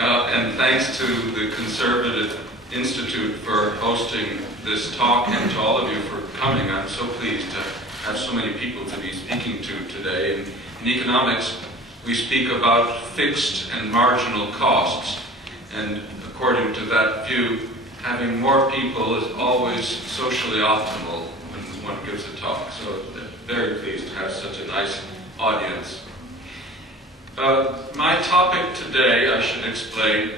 and thanks to the Conservative Institute for hosting this talk, and to all of you for coming. I'm so pleased to have so many people to be speaking to today. In economics, we speak about fixed and marginal costs, and according to that view, having more people is always socially optimal when one gives a talk. So very pleased to have such a nice audience. My topic today, I should explain,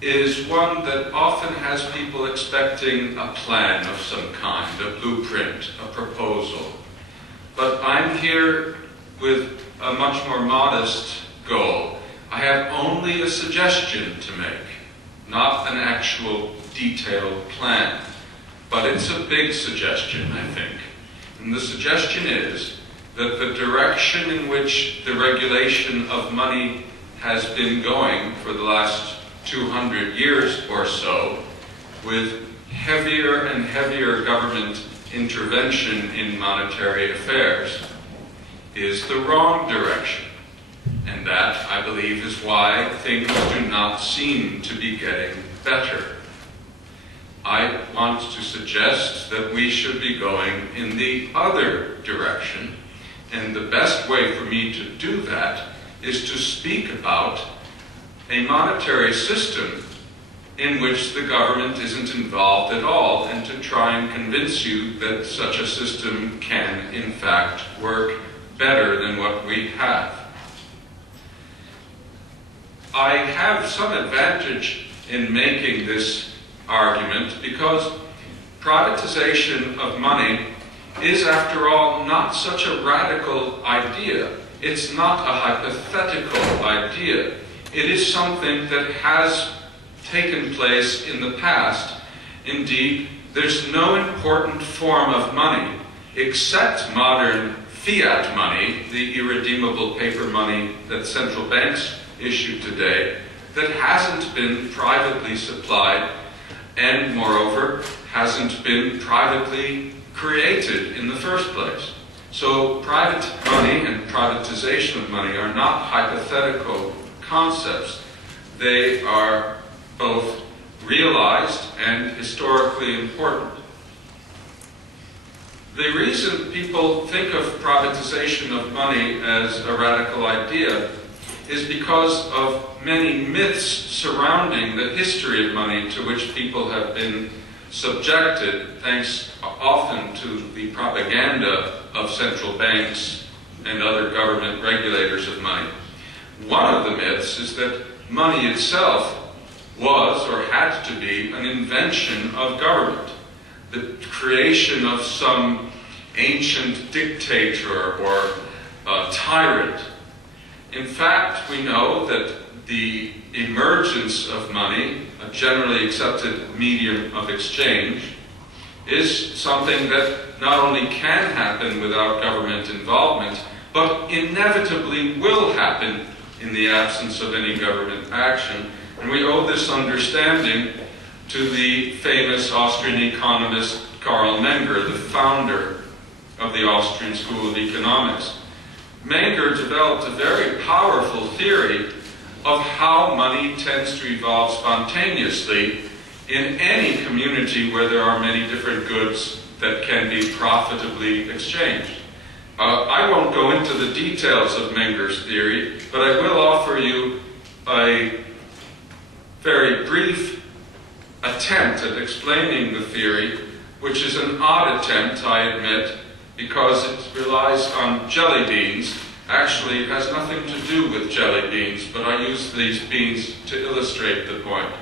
is one that often has people expecting a plan of some kind, a blueprint, a proposal. But I'm here with a much more modest goal. I have only a suggestion to make, not an actual detailed plan. But it's a big suggestion, I think. And the suggestion is that the direction in which the regulation of money has been going for the last 200 years or so, with heavier and heavier government intervention in monetary affairs, is the wrong direction. And that, I believe, is why things do not seem to be getting better. I want to suggest that we should be going in the other direction, and the best way for me to do that is to speak about a monetary system in which the government isn't involved at all, and to try and convince you that such a system can, in fact, work better than what we have. I have some advantage in making this argument because privatization of money is, after all, not such a radical idea. It's not a hypothetical idea. It is something that has taken place in the past. Indeed, there's no important form of money, except modern fiat money, the irredeemable paper money that central banks issue today, that hasn't been privately supplied and, moreover, hasn't been privately created in the first place. So private money and privatization of money are not hypothetical concepts. They are both realized and historically important. The reason people think of privatization of money as a radical idea is because of many myths surrounding the history of money to which people have been subjected, thanks often to the propaganda of central banks and other government regulators of money. One of the myths is that money itself was or had to be an invention of government, the creation of some ancient dictator or tyrant. In fact, we know that the emergence of money, a generally accepted medium of exchange, is something that not only can happen without government involvement, but inevitably will happen in the absence of any government action. And we owe this understanding to the famous Austrian economist Karl Menger, the founder of the Austrian School of Economics. Menger developed a very powerful theory of how money tends to evolve spontaneously in any community where there are many different goods that can be profitably exchanged. I won't go into the details of Menger's theory, but I will offer you a very brief attempt at explaining the theory, which is an odd attempt, I admit, because it relies on jelly beans. Actually, it has nothing to do with jelly beans, but I use these beans to illustrate the point.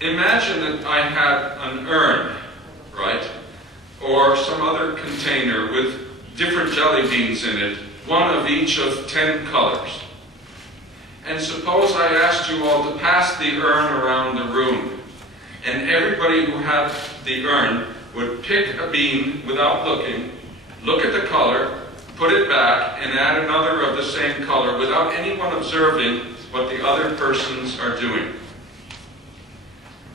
Imagine that I had an urn, right? Or some other container with different jelly beans in it, one of each of 10 colors. And suppose I asked you all to pass the urn around the room, and everybody who had the urn would pick a bean without looking, look at the color, put it back, and add another of the same color without anyone observing what the other persons are doing.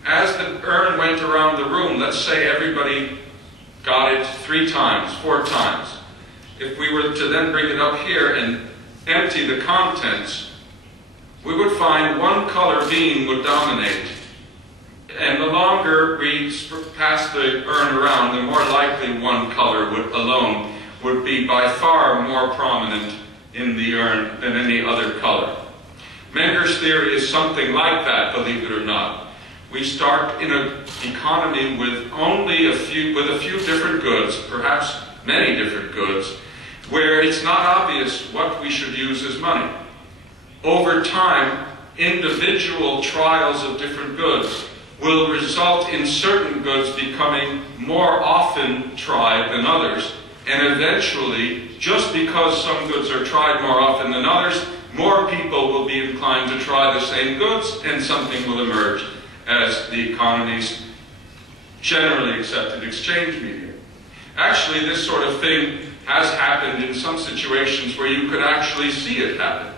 As the urn went around the room, let's say everybody got it 3 times, 4 times. If we were to then bring it up here and empty the contents, we would find one color bean would dominate. And the longer we pass the urn around, the more likely one color alone would be by far more prominent in the urn than any other color. Menger's theory is something like that, believe it or not. We start in an economy with only a few different goods, perhaps many different goods, where it's not obvious what we should use as money. Over time, individual trials of different goods will result in certain goods becoming more often tried than others, and eventually, just because some goods are tried more often than others, more people will be inclined to try the same goods, and something will emerge as the economy's generally accepted exchange medium. Actually, this sort of thing has happened in some situations where you could actually see it happen.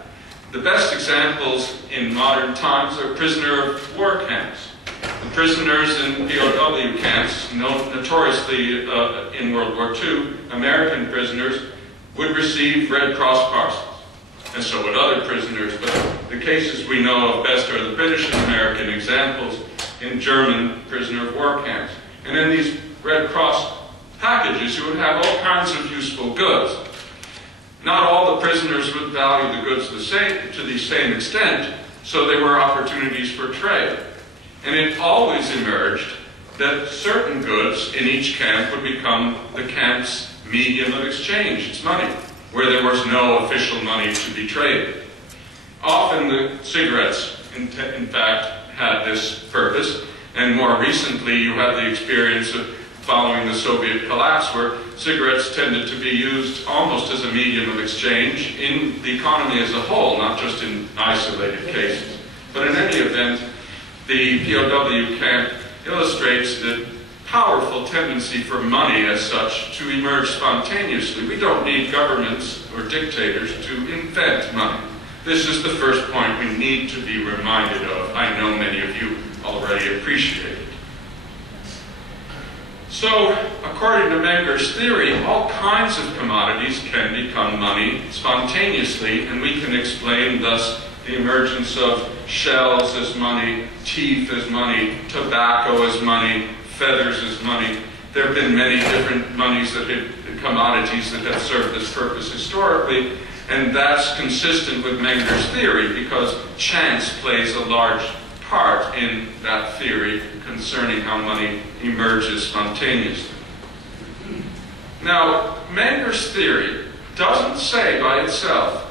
The best examples in modern times are prisoner of war camps. The prisoners in POW camps, notoriously in World War II, American prisoners, would receive Red Cross parcels. And so would other prisoners, but the cases we know of best are the British and American examples in German prisoner of war camps. And in these Red Cross packages, you would have all kinds of useful goods. Not all the prisoners would value the goods to the same extent, so there were opportunities for trade. And it always emerged that certain goods in each camp would become the camp's medium of exchange, its money, where there was no official money to be traded. Often the cigarettes, in fact, had this purpose, and more recently you have the experience of following the Soviet collapse, where cigarettes tended to be used almost as a medium of exchange in the economy as a whole, not just in isolated cases. But in any event, the POW camp illustrates the powerful tendency for money as such to emerge spontaneously. We don't need governments or dictators to invent money. This is the first point we need to be reminded of. I know many of you already appreciate it. So, according to Menger's theory, all kinds of commodities can become money spontaneously, and we can explain thus the emergence of shells as money, teeth as money, tobacco as money, feathers as money. There have been many different commodities that have served this purpose historically, and that's consistent with Menger's theory because chance plays a large part in that theory concerning how money emerges spontaneously. Now, Menger's theory doesn't say by itself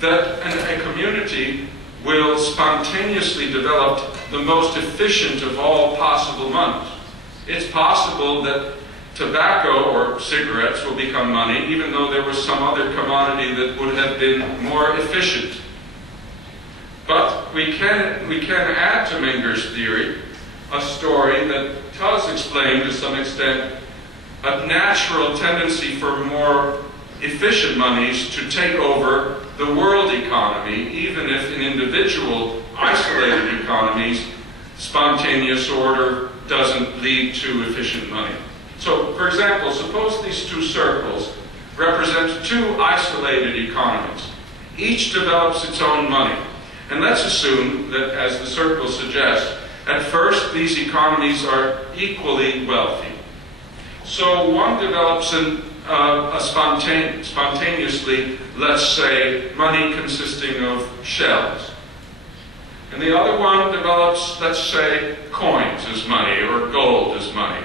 that a community will spontaneously develop the most efficient of all possible monies. It's possible that tobacco or cigarettes will become money even though there was some other commodity that would have been more efficient. But we can add to Menger's theory a story that does explain to some extent a natural tendency for more efficient monies to take over the world economy, even if in individual isolated economies spontaneous order doesn't lead to efficient money. So, for example, suppose these two circles represent two isolated economies. Each develops its own money. And let's assume that, as the circle suggests, at first these economies are equally wealthy. So one develops spontaneously, let's say, money consisting of shells. And the other one develops, let's say, coins as money or gold as money.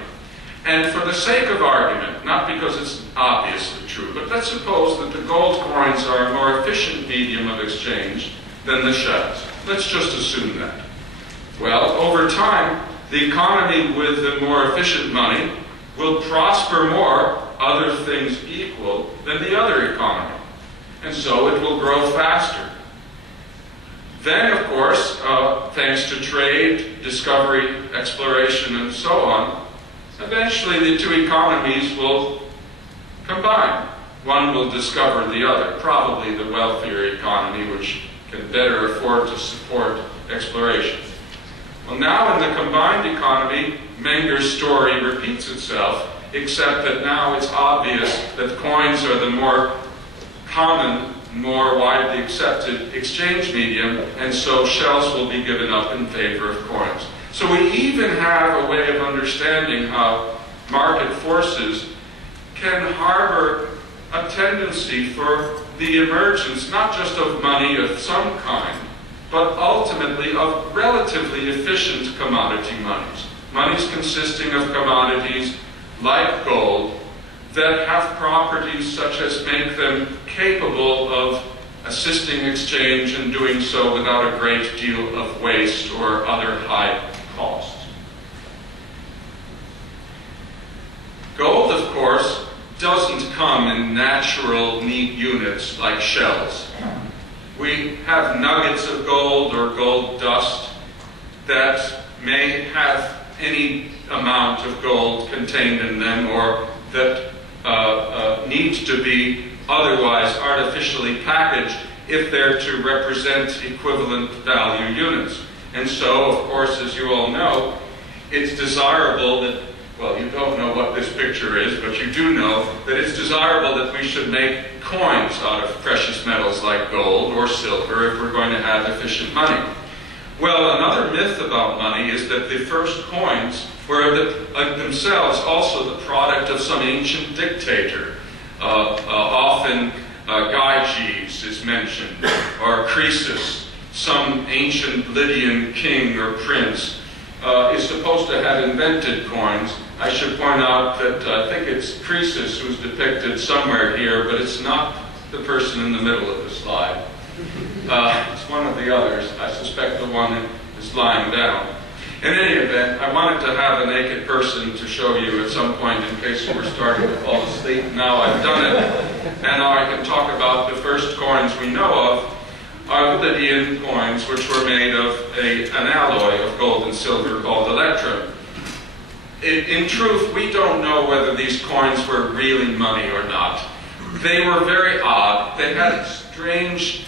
And for the sake of argument, not because it's obviously true, but let's suppose that the gold coins are a more efficient medium of exchange than the shells. Let's just assume that. Well, over time, the economy with the more efficient money will prosper more, other things equal, than the other economy. And so it will grow faster. Then, of course, thanks to trade, discovery, exploration, and so on, eventually the two economies will combine. One will discover the other, probably the wealthier economy, which can better afford to support exploration. Well, now in the combined economy, Menger's story repeats itself, except that now it's obvious that coins are the more common, more widely accepted exchange medium, and so shells will be given up in favor of coins. So we even have a way of understanding how market forces can harbor a tendency for the emergence not just of money of some kind, but ultimately of relatively efficient commodity monies. Monies consisting of commodities like gold that have properties such as make them capable of assisting exchange and doing so without a great deal of waste or other high costs. Gold, of course, doesn't come in natural, neat units like shells. We have nuggets of gold or gold dust that may have any amount of gold contained in them, or that need to be otherwise artificially packaged if they're to represent equivalent value units. And so, of course, as you all know, it's desirable that, well, you don't know what this picture is, but you do know that it's desirable that we should make coins out of precious metals like gold or silver if we're going to have efficient money. Well, another myth about money is that the first coins were themselves also the product of some ancient dictator. Often Gyges is mentioned, or Croesus, some ancient Lydian king or prince, is supposed to have invented coins. I should point out that I think it's Croesus who's depicted somewhere here, but it's not the person in the middle of the slide. It's one of the others. I suspect the one that is lying down. In any event, I wanted to have a naked person to show you at some point in case you were starting to fall asleep. Now I've done it, and now I can talk about the first coins we know of are the Lydian coins, which were made of an alloy of gold and silver called electrum. In truth, we don't know whether these coins were really money or not. They were very odd. They had strange,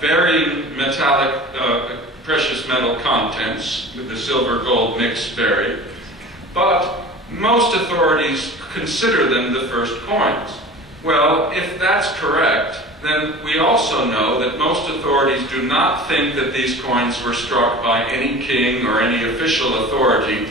varying metallic precious metal contents, with the silver-gold mix varied, but most authorities consider them the first coins. Well, if that's correct, then we also know that most authorities do not think that these coins were struck by any king or any official authority.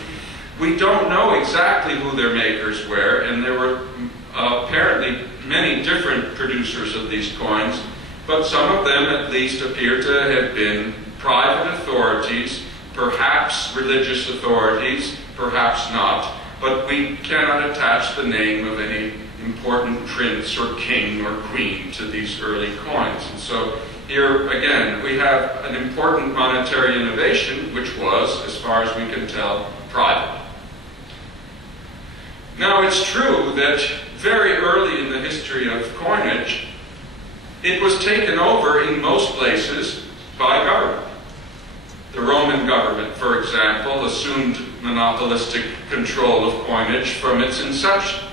We don't know exactly who their makers were, and there were apparently many different producers of these coins, but some of them at least appear to have been private authorities, perhaps religious authorities, perhaps not, but we cannot attach the name of any important prince or king or queen to these early coins. And so here again we have an important monetary innovation which was, as far as we can tell, private. Now it's true that very early in the history of coinage it was taken over in most places by government. The Roman government, for example, assumed monopolistic control of coinage from its inception,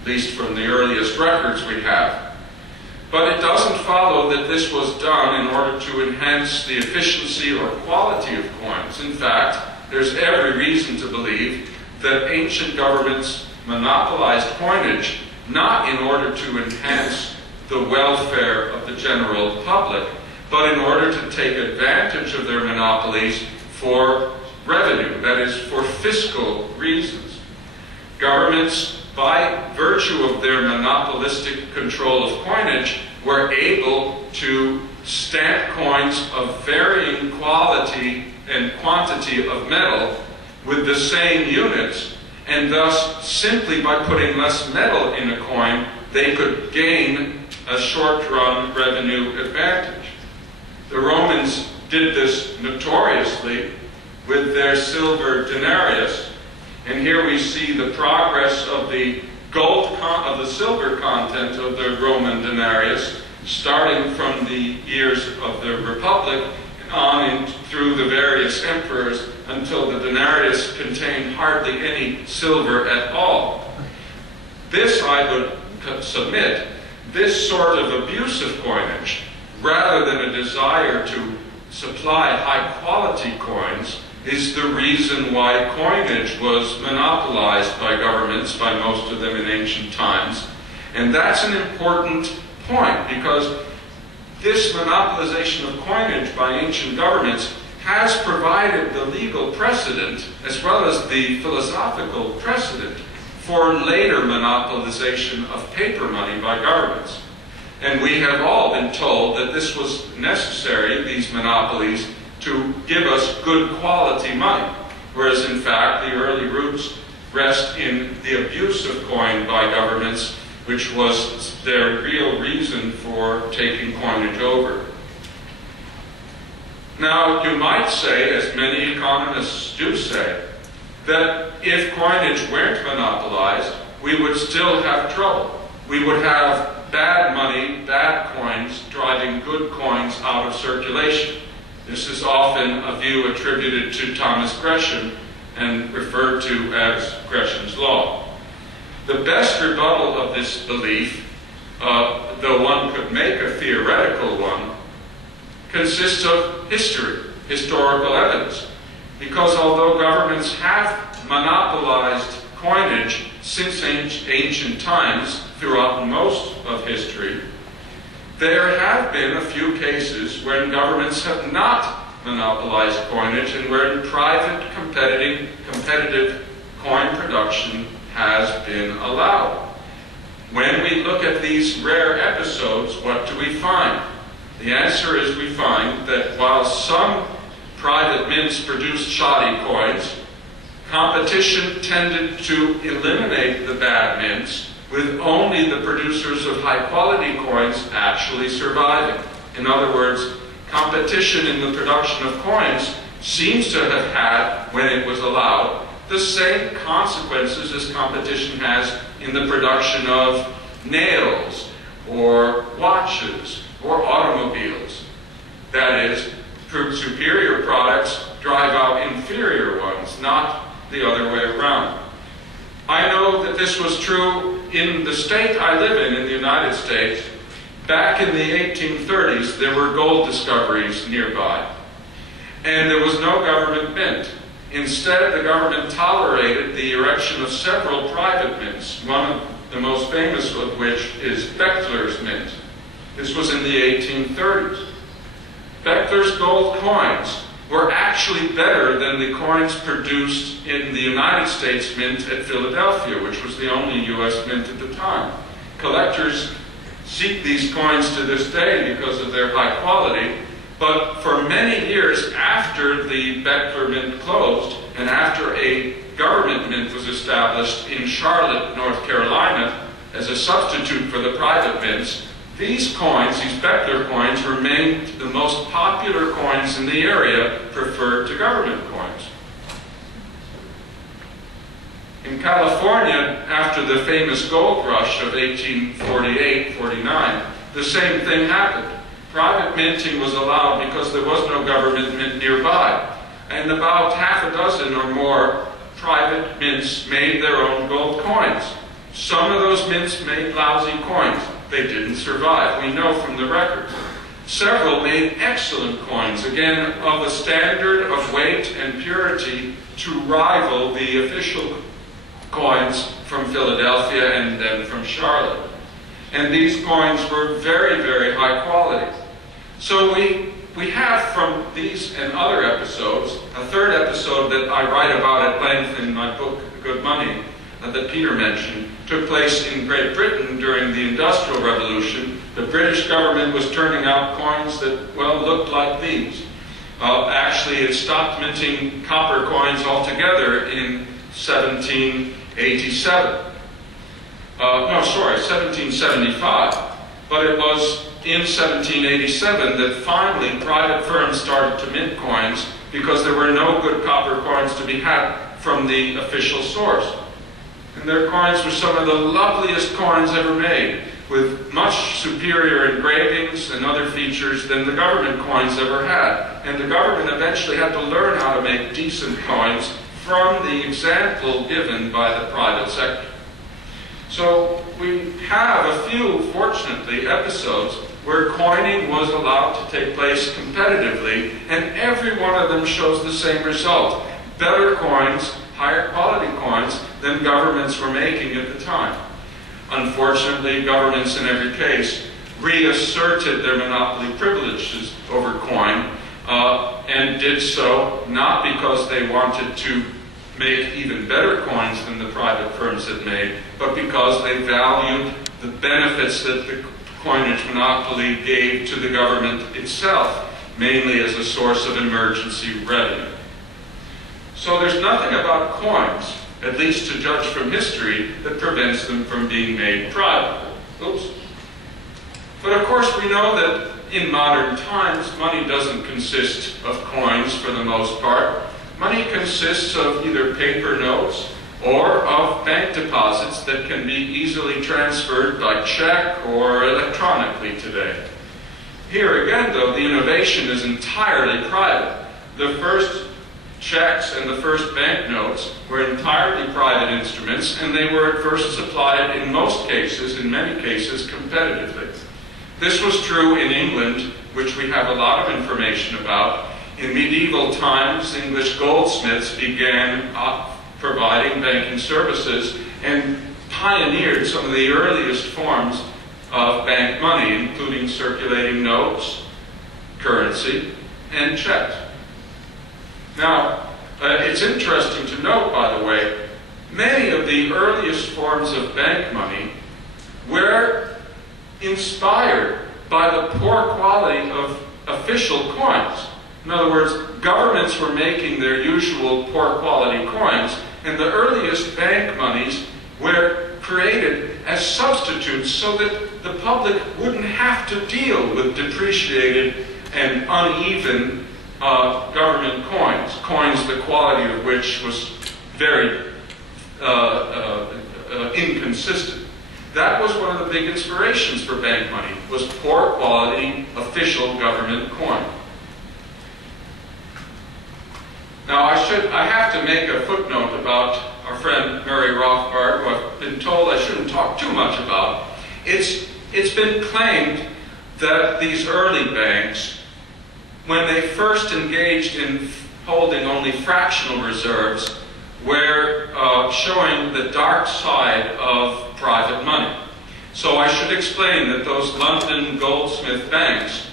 at least from the earliest records we have. But it doesn't follow that this was done in order to enhance the efficiency or quality of coins. In fact, there's every reason to believe that ancient governments monopolized coinage not in order to enhance the welfare of the general public, but in order to take advantage of their monopolies for revenue, that is, for fiscal reasons. Governments, by virtue of their monopolistic control of coinage, were able to stamp coins of varying quality and quantity of metal with the same units, and thus, simply by putting less metal in a coin, they could gain a short-run revenue advantage. The Romans did this notoriously with their silver denarius, and here we see the progress of the silver content of the Roman denarius, starting from the years of the Republic on and through the various emperors until the denarius contained hardly any silver at all. This, I would submit, this sort of abuse of coinage, rather than a desire to supply high-quality coins, is the reason why coinage was monopolized by governments, by most of them in ancient times. And that's an important point, because this monopolization of coinage by ancient governments has provided the legal precedent, as well as the philosophical precedent, for later monopolization of paper money by governments. And we have all been told that this was necessary, these monopolies, to give us good quality money, whereas in fact the early roots rest in the abuse of coin by governments, which was their real reason for taking coinage over. Now, you might say, as many economists do say, that if coinage weren't monopolized, we would still have trouble. We would have bad money, bad coins, driving good coins out of circulation. This is often a view attributed to Thomas Gresham and referred to as Gresham's Law. The best rebuttal of this belief, though one could make a theoretical one, consists of history, historical evidence. Because although governments have monopolized coinage since ancient times throughout most of history, there have been a few cases when governments have not monopolized coinage and where private competitive coin production has been allowed. When we look at these rare episodes, what do we find? The answer is we find that while some private mints produced shoddy coins, competition tended to eliminate the bad mints, with only the producers of high-quality coins actually surviving. In other words, competition in the production of coins seems to have had, when it was allowed, the same consequences as competition has in the production of nails, or watches, or automobiles. That is, superior products drive out inferior ones, not the other way around. I know that this was true in the state I live in the United States. Back in the 1830s, there were gold discoveries nearby, and there was no government mint. Instead, the government tolerated the erection of several private mints, one of the most famous of which is Bechtler's mint. This was in the 1830s. Bechtler's gold coins were actually better than the coins produced in the United States Mint at Philadelphia, which was the only U.S. mint at the time. Collectors seek these coins to this day because of their high quality, but for many years after the Bechtler Mint closed, and after a government mint was established in Charlotte, North Carolina, as a substitute for the private mints, these coins, these Bechtler coins, remained the most popular coins in the area, preferred to government coins. In California, after the famous gold rush of 1848-49, the same thing happened. Private minting was allowed because there was no government mint nearby, and about half a dozen or more private mints made their own gold coins. Some of those mints made lousy coins. They didn't survive, we know from the records. Several made excellent coins, again of a standard of weight and purity to rival the official coins from Philadelphia and then from Charlotte. And these coins were very, very high quality. So we have from these and other episodes, a third episode that I write about at length in my book, Good Money, that Peter mentioned, took place in Great Britain during the Industrial Revolution. The British government was turning out coins that, well, looked like these. Actually, it stopped minting copper coins altogether in 1787. 1775. But it was in 1787 that finally private firms started to mint coins because there were no good copper coins to be had from the official source. And their coins were some of the loveliest coins ever made, with much superior engravings and other features than the government coins ever had. And the government eventually had to learn how to make decent coins from the example given by the private sector. So we have a few, fortunately, episodes where coining was allowed to take place competitively, and every one of them shows the same result. Better coins, higher quality coins than governments were making at the time. Unfortunately, governments in every case reasserted their monopoly privileges over coin, and did so not because they wanted to make even better coins than the private firms had made, but because they valued the benefits that the coinage monopoly gave to the government itself, mainly as a source of emergency revenue. So there's nothing about coins, at least to judge from history, that prevents them from being made private. Oops. But of course we know that in modern times, money doesn't consist of coins for the most part. Money consists of either paper notes or of bank deposits that can be easily transferred by check or electronically today. Here again, though, the innovation is entirely private. The first checks and the first banknotes were entirely private instruments, and they were at first supplied in most cases, in many cases, competitively. This was true in England, which we have a lot of information about. In medieval times, English goldsmiths began providing banking services and pioneered some of the earliest forms of bank money, including circulating notes, currency, and checks. Now, it's interesting to note, by the way, many of the earliest forms of bank money were inspired by the poor quality of official coins. In other words, governments were making their usual poor quality coins, and the earliest bank monies were created as substitutes so that the public wouldn't have to deal with depreciated and uneven government coins, coins the quality of which was very inconsistent. That was one of the big inspirations for bank money, was poor quality official government coin. Now I have to make a footnote about our friend Murray Rothbard, who I've been told I shouldn't talk too much about. It's been claimed that these early banks, when they first engaged in holding only fractional reserves, were showing the dark side of private money. So I should explain that those London goldsmith banks,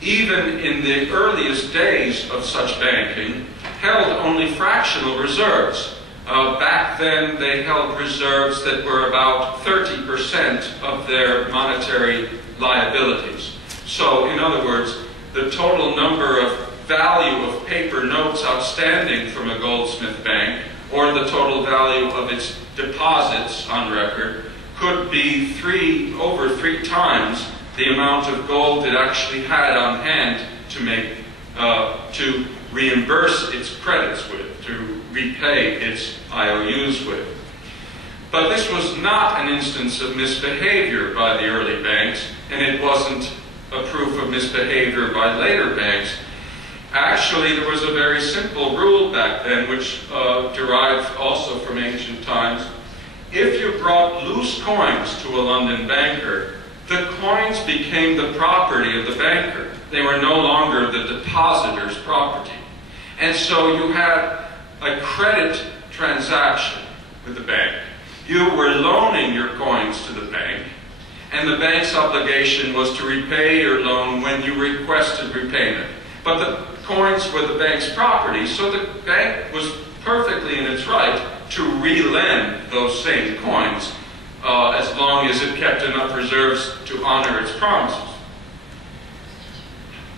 even in the earliest days of such banking, held only fractional reserves. Back then they held reserves that were about 30% of their monetary liabilities. So in other words, the total number of value of paper notes outstanding from a goldsmith bank, or the total value of its deposits on record, could be over three times the amount of gold it actually had on hand to reimburse its credits with, to repay its IOUs with. But this was not an instance of misbehavior by the early banks, and it wasn't a proof of misbehavior by later banks. Actually, there was a very simple rule back then, which derived also from ancient times. If you brought loose coins to a London banker, the coins became the property of the banker. They were no longer the depositor's property. And so you had a credit transaction with the bank. You were loaning your coins to the bank, and the bank's obligation was to repay your loan when you requested repayment. But the coins were the bank's property, so the bank was perfectly in its right to re-lend those same coins as long as it kept enough reserves to honor its promises.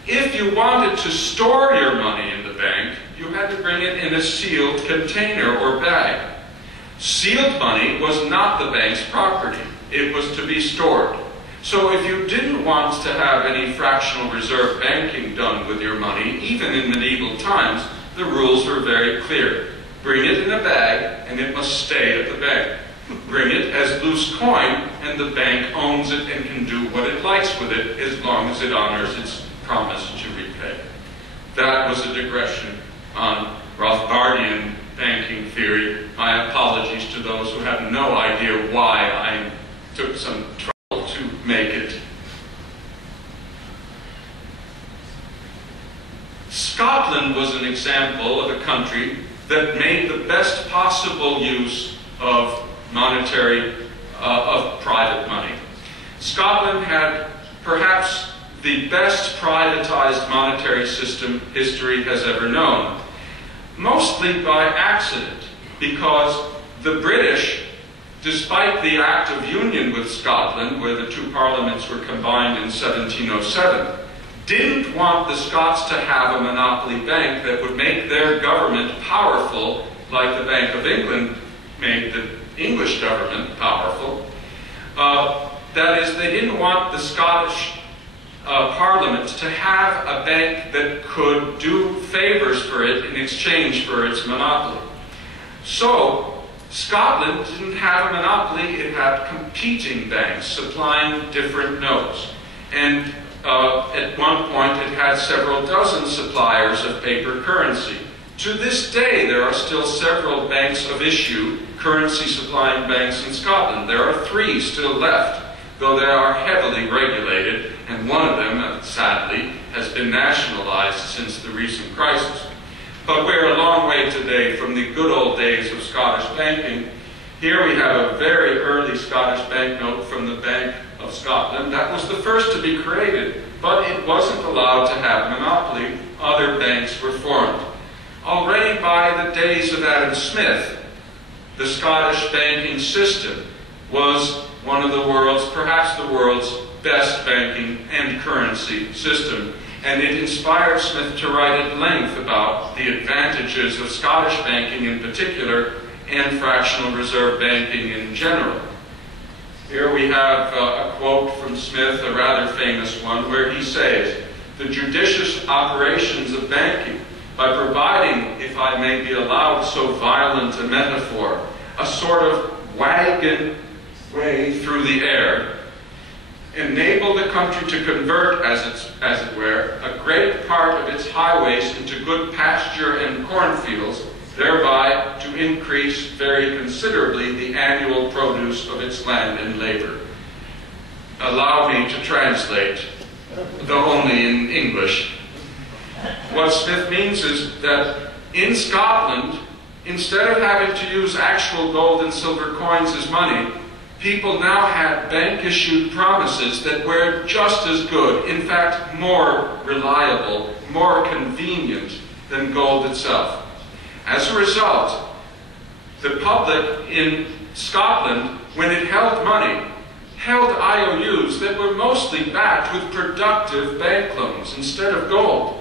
If you wanted to store your money in the bank, you had to bring it in a sealed container or bag. Sealed money was not the bank's property. It was to be stored. So if you didn't want to have any fractional reserve banking done with your money, even in medieval times, the rules were very clear. Bring it in a bag, and it must stay at the bank. Bring it as loose coin, and the bank owns it and can do what it likes with it as long as it honors its promise to repay. That was a digression on Rothbardian banking theory. My apologies to those who have no idea why I took some trouble to make it. Scotland was an example of a country that made the best possible use of private money. Scotland had perhaps the best privatized monetary system history has ever known, mostly by accident, because the British, despite the Act of Union with Scotland, where the two parliaments were combined in 1707, didn't want the Scots to have a monopoly bank that would make their government powerful, like the Bank of England made the English government powerful. That is, they didn't want the Scottish Parliament to have a bank that could do favors for it in exchange for its monopoly. So, Scotland didn't have a monopoly, it had competing banks supplying different notes. And at one point it had several dozen suppliers of paper currency. To this day there are still several banks of issue, currency supplying banks in Scotland. There are 3 still left, though they are heavily regulated, and one of them, sadly, has been nationalized since the recent crisis. But we're a long way today from the good old days of Scottish banking. Here we have a very early Scottish banknote from the Bank of Scotland. That was the first to be created, but it wasn't allowed to have monopoly. Other banks were formed. Already by the days of Adam Smith, the Scottish banking system was one of the world's, perhaps the world's, best banking and currency system. And it inspired Smith to write at length about the advantages of Scottish banking in particular and fractional reserve banking in general. Here we have a quote from Smith, a rather famous one, where he says, "The judicious operations of banking, by providing, if I may be allowed so violent a metaphor, a sort of wagon way through the air, enable the country to convert, as it were, a great part of its highways into good pasture and cornfields, thereby to increase very considerably the annual produce of its land and labor." Allow me to translate, though only in English. What Smith means is that in Scotland, instead of having to use actual gold and silver coins as money, people now had bank-issued promises that were just as good, in fact more reliable, more convenient than gold itself. As a result, the public in Scotland, when it held money, held IOUs that were mostly backed with productive bank loans instead of gold.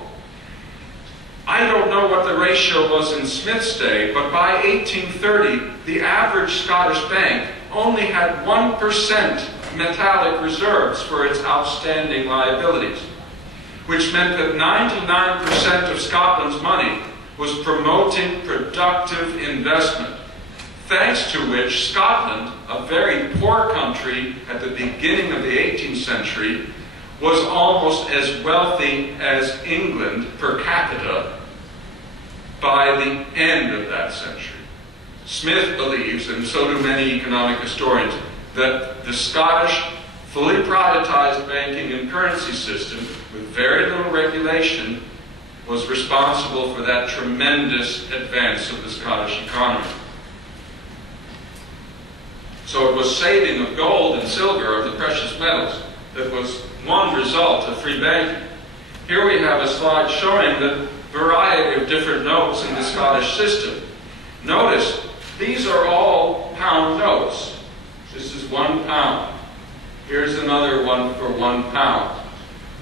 I don't know what the ratio was in Smith's day, but by 1830, the average Scottish bank only had 1% metallic reserves for its outstanding liabilities, which meant that 99% of Scotland's money was promoting productive investment, thanks to which Scotland, a very poor country at the beginning of the 18th century, was almost as wealthy as England per capita by the end of that century. Smith believes, and so do many economic historians, that the Scottish fully privatized banking and currency system, with very little regulation, was responsible for that tremendous advance of the Scottish economy. So it was saving of gold and silver, of the precious metals, that was one result of free banking. Here we have a slide showing the variety of different notes in the Scottish system. Notice, these are all pound notes. This is £1. Here's another one for £1.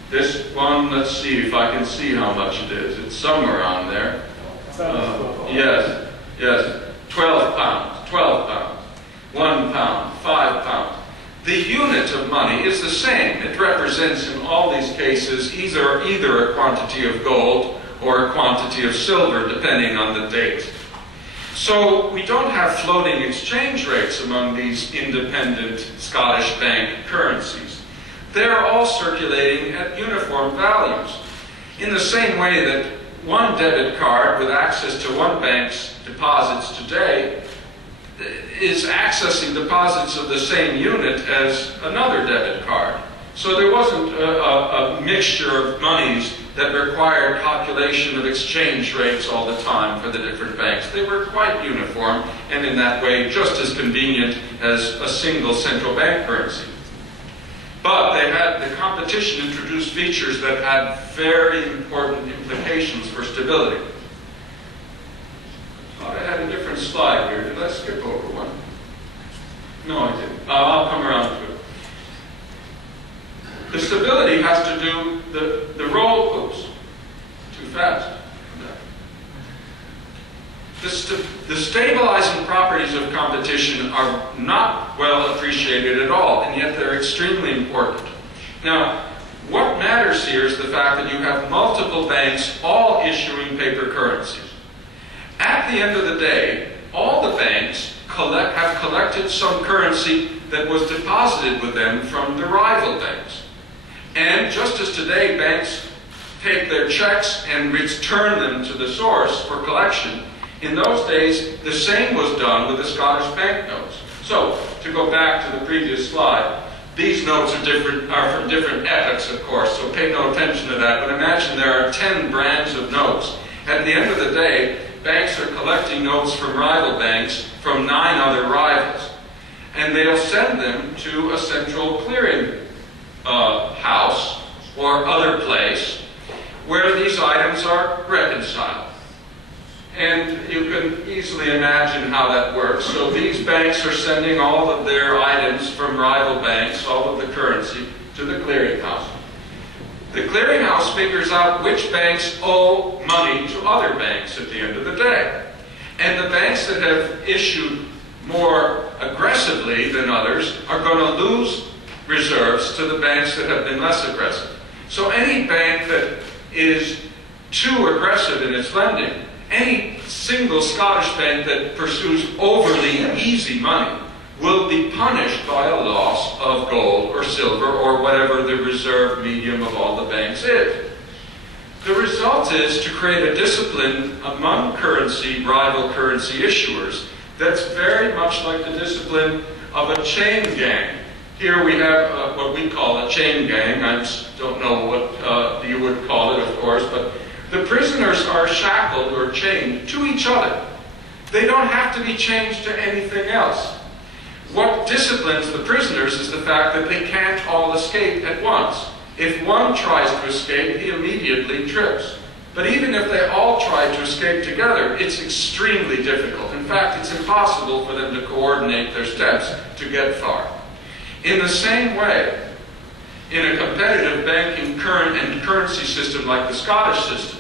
This one, let's see if I can see how much it is. It's somewhere on there. Yes, 12 pounds, 12 pounds, £1, £5. The unit of money is the same. It represents in all these cases either a quantity of gold or a quantity of silver, depending on the date. So we don't have floating exchange rates among these independent Scottish bank currencies. They're all circulating at uniform values. In the same way that one debit card with access to one bank's deposits today is accessing deposits of the same unit as another debit card. So there wasn't a mixture of monies that required calculation of exchange rates all the time for the different banks. They were quite uniform, and in that way just as convenient as a single central bank currency. But the competition introduced features that had very important implications for stability. I had a different slide here. Did I skip over one? No, I didn't. I'll come around to it. The stability has to do the role. Oops, too fast. The stabilizing properties of competition are not well appreciated at all, and yet they're extremely important. Now, what matters here is the fact that you have multiple banks all issuing paper currencies. At the end of the day, all the banks have collected some currency that was deposited with them from the rival banks. And just as today banks take their checks and return them to the source for collection, in those days the same was done with the Scottish banknotes. So, to go back to the previous slide, these notes are from different epochs, of course, so pay no attention to that, but imagine there are 10 brands of notes. At the end of the day, banks are collecting notes from rival banks from 9 other rivals. And they'll send them to a central clearing house or other place where these items are reconciled. And you can easily imagine how that works. So these banks are sending all of their items from rival banks, all of the currency, to the clearinghouse. The clearinghouse figures out which banks owe money to other banks at the end of the day. And the banks that have issued more aggressively than others are going to lose reserves to the banks that have been less aggressive. So any bank that is too aggressive in its lending, any single Scottish bank that pursues overly easy money will be punished by a loss of gold or silver or whatever the reserve medium of all the banks is. The result is to create a discipline among rival currency issuers that's very much like the discipline of a chain gang. Here we have what we call a chain gang. I just don't know what you would call it, of course, but the prisoners are shackled or chained to each other. They don't have to be chained to anything else. What disciplines the prisoners is the fact that they can't all escape at once. If one tries to escape, he immediately trips. But even if they all try to escape together, it's extremely difficult. In fact, it's impossible for them to coordinate their steps to get far. In the same way, in a competitive banking and currency system like the Scottish system,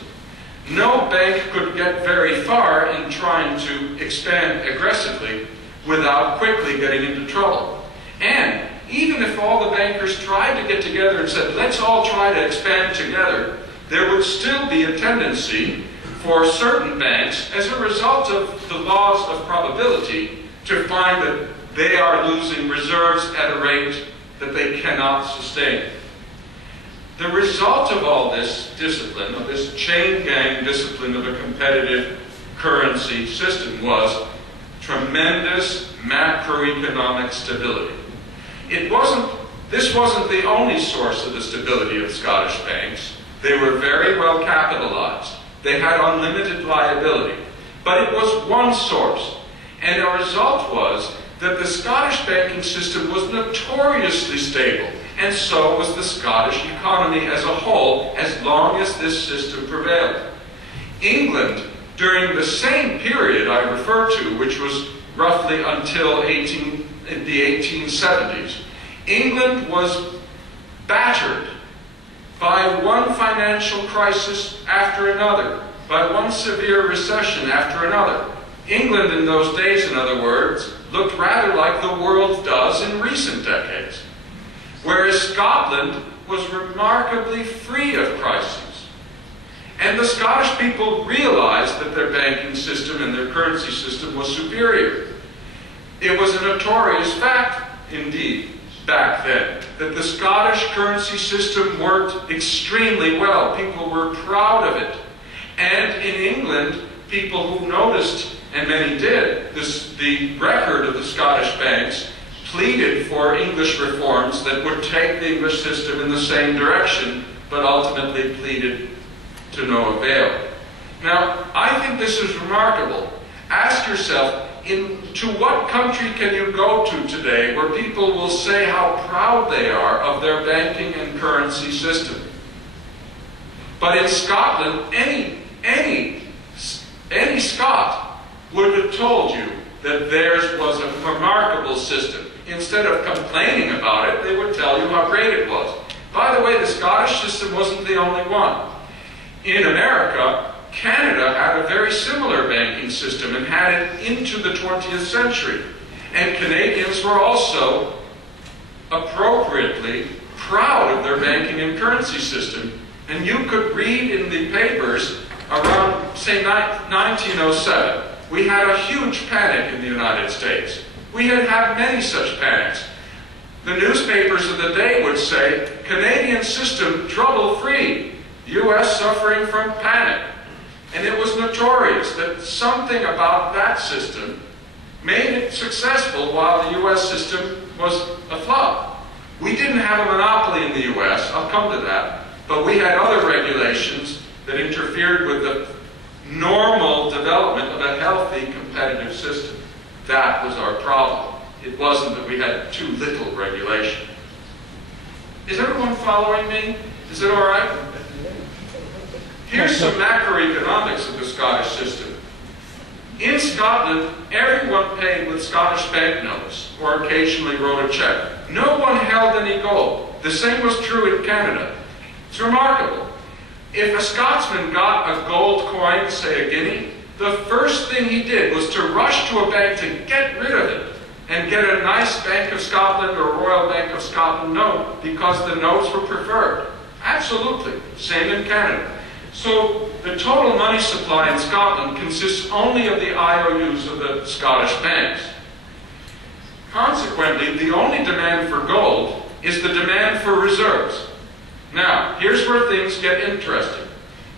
no bank could get very far in trying to expand aggressively without quickly getting into trouble. And even if all the bankers tried to get together and said, let's all try to expand together, there would still be a tendency for certain banks, as a result of the laws of probability, to find that they are losing reserves at a rate that they cannot sustain. The result of all this discipline, of this chain gang discipline of a competitive currency system, was tremendous macroeconomic stability. This wasn't the only source of the stability of Scottish banks. They were very well capitalized. They had unlimited liability. But it was one source. And the result was that the Scottish banking system was notoriously stable. And so was the Scottish economy as a whole, as long as this system prevailed. England, during the same period I refer to, which was roughly until the 1870s, England was battered by one financial crisis after another, by one severe recession after another. England in those days, in other words, looked rather like the world does in recent decades, whereas Scotland was remarkably free of crises. And the Scottish people realized that their banking system and their currency system was superior. It was a notorious fact, indeed, back then, that the Scottish currency system worked extremely well. People were proud of it. And in England, people who noticed, and many did, the record of the Scottish banks pleaded for English reforms that would take the English system in the same direction, but ultimately pleaded to no avail. Now, I think this is remarkable. Ask yourself, to what country can you go to today where people will say how proud they are of their banking and currency system? But in Scotland, any Scot would have told you that theirs was a remarkable system. Instead of complaining about it, they would tell you how great it was. By the way, the Scottish system wasn't the only one. In America, Canada had a very similar banking system and had it into the 20th century. And Canadians were also appropriately proud of their banking and currency system. And you could read in the papers around, say, 1907, we had a huge panic in the United States. We had had many such panics. The newspapers of the day would say, Canadian system trouble-free, U.S. suffering from panic. And it was notorious that something about that system made it successful while the U.S. system was a flop. We didn't have a monopoly in the U.S., I'll come to that, but we had other regulations that interfered with the normal development of a healthy competitive system. That was our problem. It wasn't that we had too little regulation. Is everyone following me? Is it all right? Here's some macroeconomics of the Scottish system. In Scotland, everyone paid with Scottish banknotes or occasionally wrote a check. No one held any gold. The same was true in Canada. It's remarkable. If a Scotsman got a gold coin, say a guinea, the first thing he did was to rush to a bank to get rid of it and get a nice Bank of Scotland or Royal Bank of Scotland note because the notes were preferred. Absolutely. Same in Canada. So the total money supply in Scotland consists only of the IOUs of the Scottish banks. Consequently, the only demand for gold is the demand for reserves. Now, here's where things get interesting.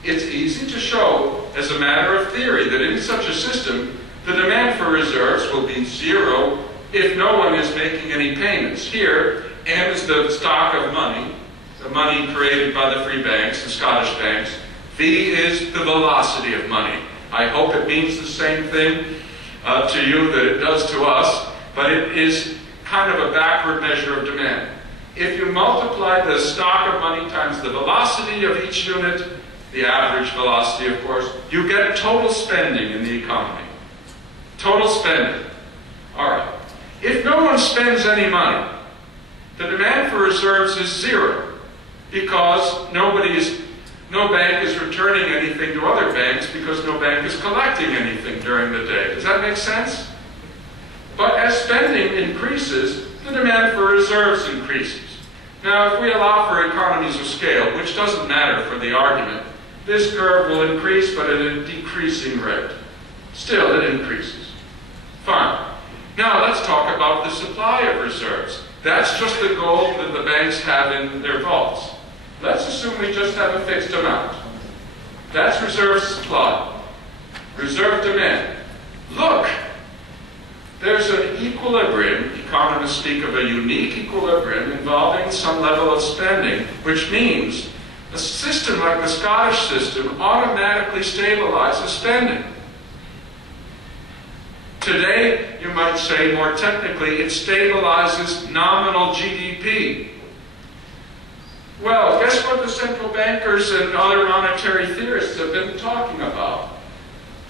It's easy to show, as a matter of theory, that in such a system, the demand for reserves will be zero if no one is making any payments. Here, M is the stock of money, the money created by the free banks, the Scottish banks. V is the velocity of money. I hope it means the same thing to you that it does to us, but it is kind of a backward measure of demand. If you multiply the stock of money times the velocity of each unit, the average velocity, of course, you get total spending in the economy. Total spending. All right. If no one spends any money, the demand for reserves is zero because no bank is returning anything to other banks because no bank is collecting anything during the day. Does that make sense? But as spending increases, the demand for reserves increases. Now, if we allow for economies of scale, which doesn't matter for the argument, this curve will increase, but at a decreasing rate. Still, it increases. Fine. Now, let's talk about the supply of reserves. That's just the gold that the banks have in their vaults. Let's assume we just have a fixed amount. That's reserve supply. Reserve demand. Look! There's an equilibrium. Economists speak of a unique equilibrium involving some level of spending, which means a system like the Scottish system automatically stabilizes spending. Today, you might say more technically, it stabilizes nominal GDP. Well, guess what the central bankers and other monetary theorists have been talking about?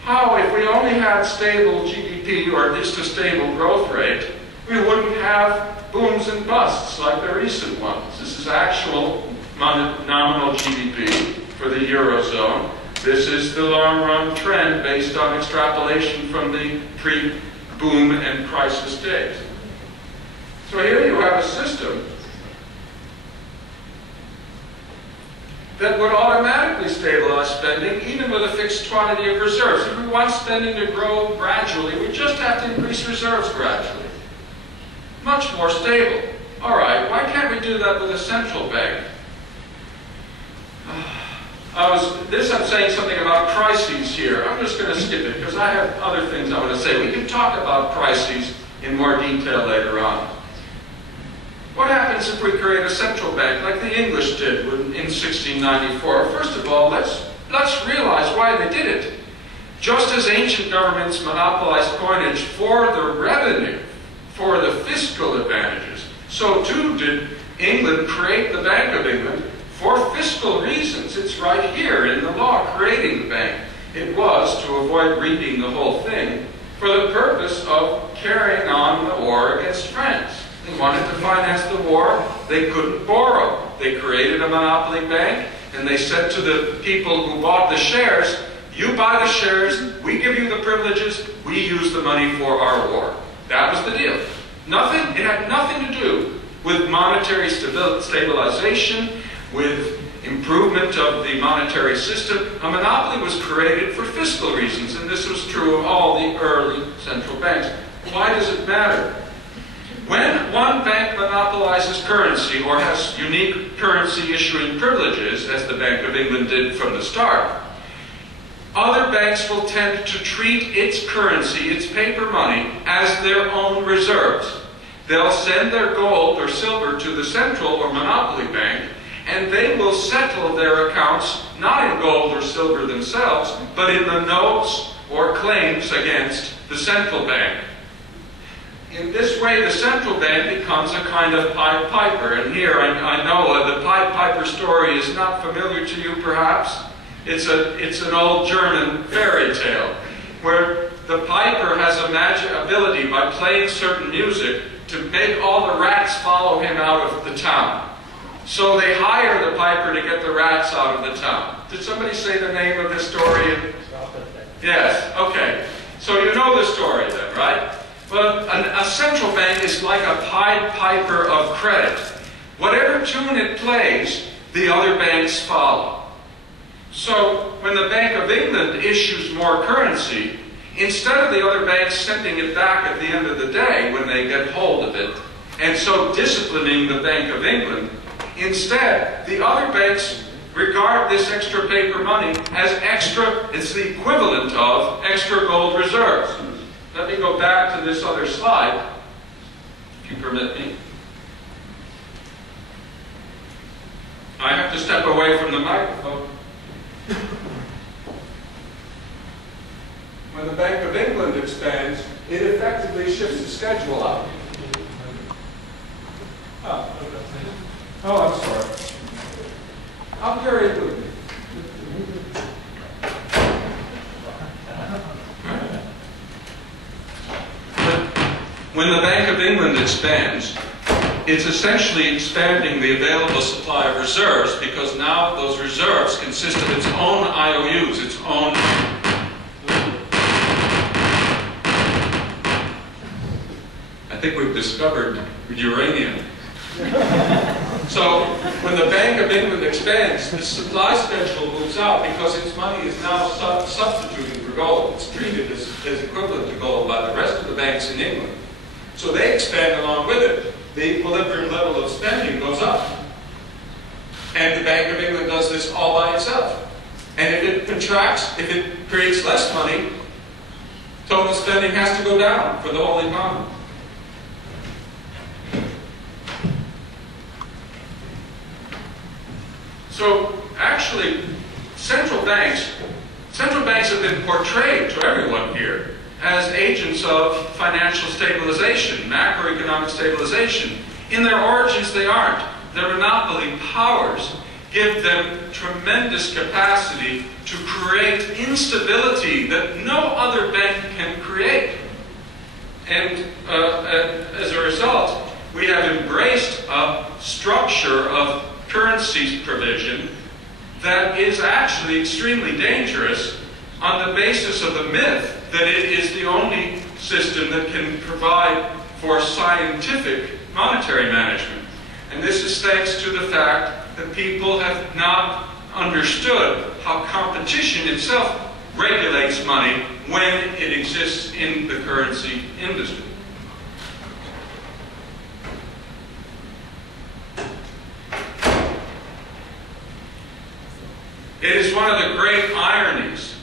How, if we only had stable GDP, or at least a stable growth rate, we wouldn't have booms and busts like the recent ones. This is actual nominal GDP for the Eurozone. This is the long-run trend based on extrapolation from the pre-boom and crisis days. So here you have a system that would automatically stabilize spending even with a fixed quantity of reserves. If we want spending to grow gradually, we just have to increase reserves gradually. Much more stable. All right, why can't we do that with a central bank? I'm saying something about crises here. I'm just going to skip it because I have other things I want to say. We can talk about crises in more detail later on. What happens if we create a central bank like the English did in 1694? First of all, let's realize why they did it. Just as ancient governments monopolized coinage for the revenue, for the fiscal advantages, so too did England create the Bank of England for fiscal reasons. It's right here in the law creating the bank. It was, to avoid reading the whole thing, for the purpose of carrying on the war against France. They wanted to finance the war. They couldn't borrow. They created a monopoly bank, and they said to the people who bought the shares, you buy the shares, we give you the privileges, we use the money for our war. That was the deal. It had nothing to do with monetary stabilization, with improvement of the monetary system. A monopoly was created for fiscal reasons, and this was true of all the early central banks. Why does it matter? When one bank monopolizes currency or has unique currency issuing privileges, as the Bank of England did from the start, other banks will tend to treat its currency, its paper money, as their own reserves. They'll send their gold or silver to the central or monopoly bank, and they will settle their accounts not in gold or silver themselves, but in the notes or claims against the central bank. In this way, the central bank becomes a kind of Pied Piper. And here, I know the Pied Piper story is not familiar to you, perhaps. It's an old German fairy tale where the piper has a magic ability by playing certain music to make all the rats follow him out of the town. So they hire the piper to get the rats out of the town. Did somebody say the name of this story? Yes, okay. So you know the story then, right? Well, a central bank is like a Pied Piper of credit. Whatever tune it plays, the other banks follow. So when the Bank of England issues more currency, instead of the other banks sending it back at the end of the day when they get hold of it, and so disciplining the Bank of England, instead the other banks regard this extra paper money as extra, it's the equivalent of extra gold reserves. Let me go back to this other slide, if you permit me. I have to step away from the microphone. When the Bank of England expands, it effectively shifts the schedule out. Oh, I'm sorry. I'll carry it with me. When the Bank of England expands, it's essentially expanding the available supply of reserves, because now those reserves consist of its own IOUs, its own... I think we've discovered uranium. So when the Bank of England expands, the supply schedule moves out because its money is now substituting for gold. It's treated as equivalent to gold by the rest of the banks in England. So they expand along with it. The equilibrium level of spending goes up. And the Bank of England does this all by itself. And if it contracts, if it creates less money, total spending has to go down for the whole economy. So actually, central banks have been portrayed to everyone here as agents of financial stabilization, macroeconomic stabilization. In their origins, they aren't. Their monopoly powers give them tremendous capacity to create instability that no other bank can create. And as a result, we have embraced a structure of currency provision that is actually extremely dangerous on the basis of the myth that it is the only system that can provide for scientific monetary management. And this is thanks to the fact that people have not understood how competition itself regulates money when it exists in the currency industry. It is one of the great ironies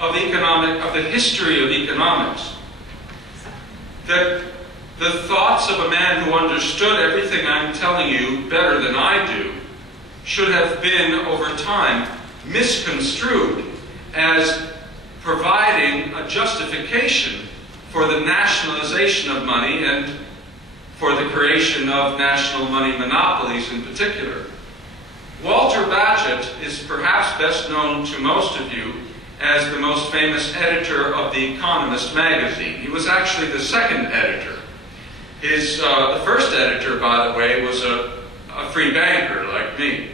of the history of economics that the thoughts of a man who understood everything I'm telling you better than I do should have been, over time, misconstrued as providing a justification for the nationalization of money and for the creation of national money monopolies in particular. Walter Bagehot is perhaps best known to most of you as the most famous editor of The Economist magazine. He was actually the second editor. The first editor, by the way, was a free banker like me.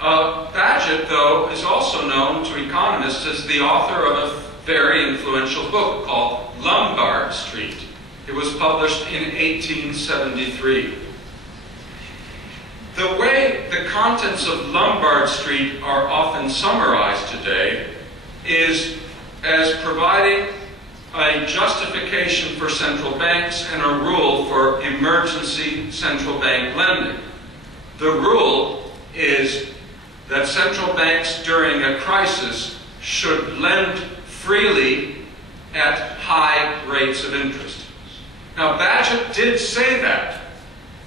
Bagehot, though, is also known to economists as the author of a very influential book called Lombard Street. It was published in 1873. The way the contents of Lombard Street are often summarized today is as providing a justification for central banks and a rule for emergency central bank lending. The rule is that central banks during a crisis should lend freely at high rates of interest. Now, Bagehot did say that,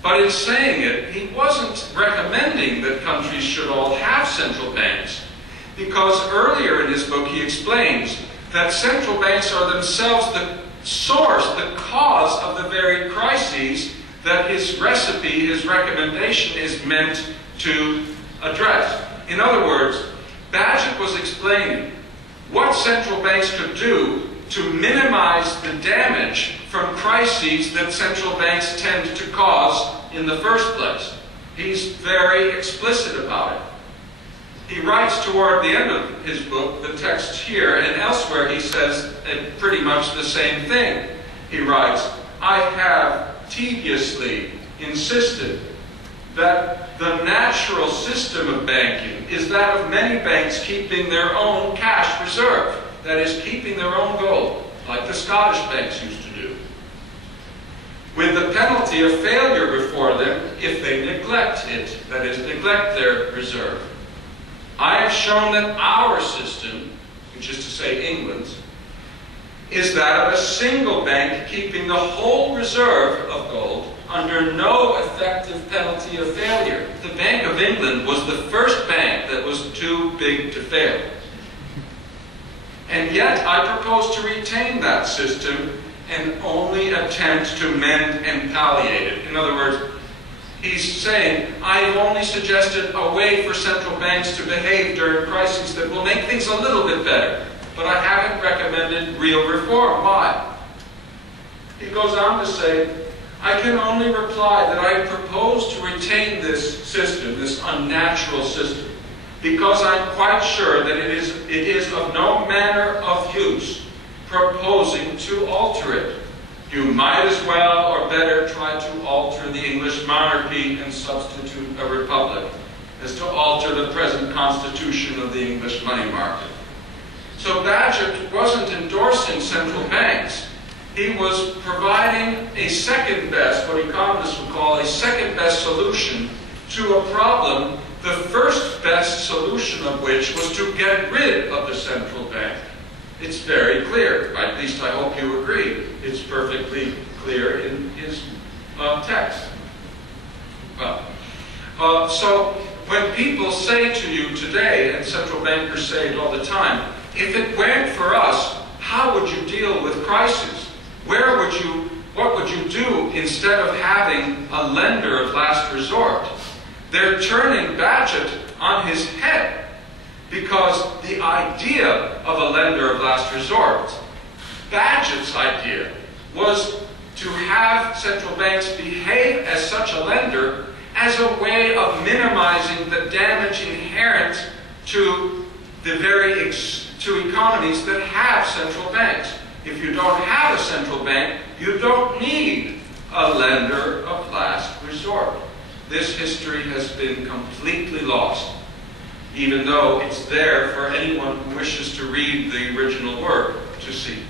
but in saying it, he wasn't recommending that countries should all have central banks, because earlier in his book he explains that central banks are themselves the source, the cause of the very crises that his recipe, his recommendation is meant to address. In other words, Bagehot was explaining what central banks could do to minimize the damage from crises that central banks tend to cause in the first place. He's very explicit about it. He writes toward the end of his book, the text here and elsewhere, he says pretty much the same thing. He writes, "I have tediously insisted that the natural system of banking is that of many banks keeping their own cash reserve, that is, keeping their own gold, like the Scottish banks used to do, with the penalty of failure before them if they neglect it, that is, neglect their reserve. I have shown that our system, which is to say England's, is that of a single bank keeping the whole reserve of gold under no effective penalty of failure." The Bank of England was the first bank that was too big to fail. "And yet I propose to retain that system and only attempt to mend and palliate it." In other words, he's saying, I've only suggested a way for central banks to behave during crises that will make things a little bit better, but I haven't recommended real reform. Why? He goes on to say, "I can only reply that I propose to retain this system, this unnatural system, because I'm quite sure that it is of no manner of use proposing to alter it. You might as well or better try to alter the English monarchy and substitute a republic as to alter the present constitution of the English money market." So Bagehot wasn't endorsing central banks. He was providing a second best, what economists would call a second best solution to a problem, the first best solution of which was to get rid of the central bank. It's very clear, at least I hope you agree. It's perfectly clear in his text. Well, so when people say to you today, and central bankers say it all the time, if it weren't for us, how would you deal with crises? What would you do instead of having a lender of last resort? They're turning Bagehot on his head, because the idea of a lender of last resort, Bagehot's idea, was to have central banks behave as such a lender as a way of minimizing the damage inherent to to economies that have central banks. If you don't have a central bank, you don't need a lender of last resort. This history has been completely lost, even though it's there for anyone who wishes to read the original work to see.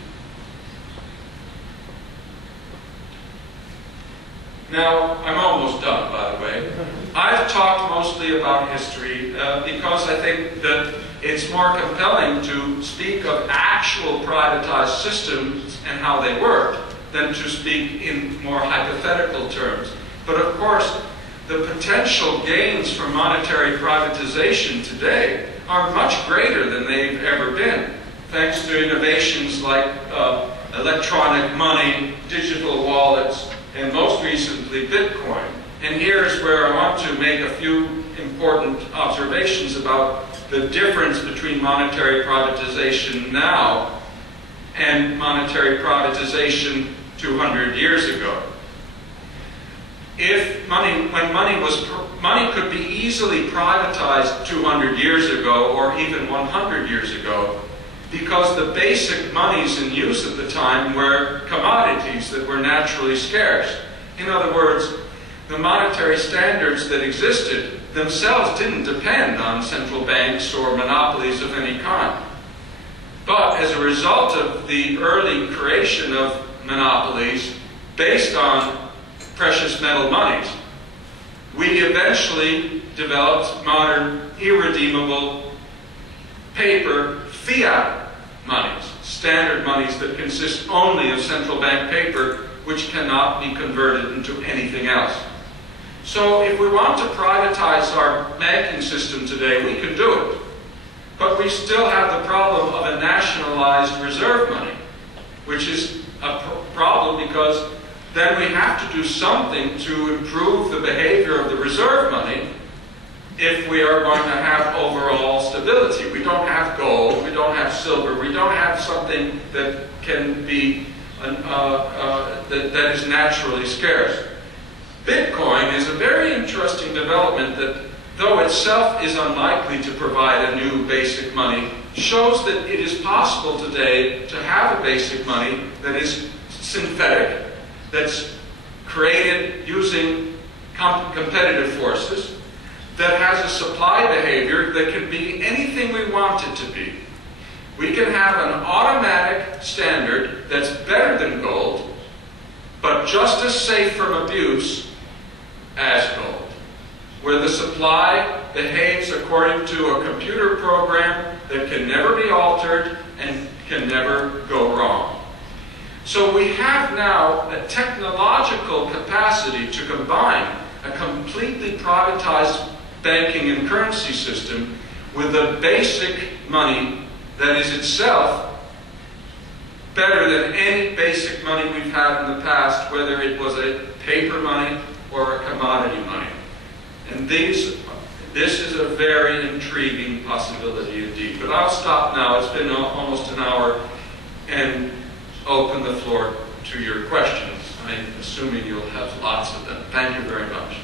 Now, I'm almost done, by the way. I've talked mostly about history because I think that it's more compelling to speak of actual privatized systems and how they work than to speak in more hypothetical terms. But of course, the potential gains from monetary privatization today are much greater than they've ever been, thanks to innovations like electronic money, digital wallets, and most recently Bitcoin. And here's where I want to make a few important observations about the difference between monetary privatization now and monetary privatization 200 years ago. When money could be easily privatized 200 years ago or even 100 years ago, because the basic monies in use at the time were commodities that were naturally scarce. In other words, the monetary standards that existed themselves didn't depend on central banks or monopolies of any kind. But as a result of the early creation of monopolies based on precious metal monies, we eventually developed modern, irredeemable, paper, fiat monies, standard monies that consist only of central bank paper, which cannot be converted into anything else. So if we want to privatize our banking system today, we can do it. But we still have the problem of a nationalized reserve money, which is a problem because then we have to do something to improve the behavior of the reserve money if we are going to have overall stability. We don't have gold, we don't have silver, we don't have something that can be, that is naturally scarce. Bitcoin is a very interesting development that, though itself is unlikely to provide a new basic money, shows that it is possible today to have a basic money that is synthetic, that's created using competitive forces, that has a supply behavior that can be anything we want it to be. We can have an automatic standard that's better than gold, but just as safe from abuse as gold, where the supply behaves according to a computer program that can never be altered and can never go wrong. So we have now a technological capacity to combine a completely privatized banking and currency system with a basic money that is itself better than any basic money we've had in the past, whether it was a paper money or a commodity money. And this is a very intriguing possibility indeed. But I'll stop now. It's been almost an hour, and open the floor to your questions. I'm assuming you'll have lots of them. Thank you very much.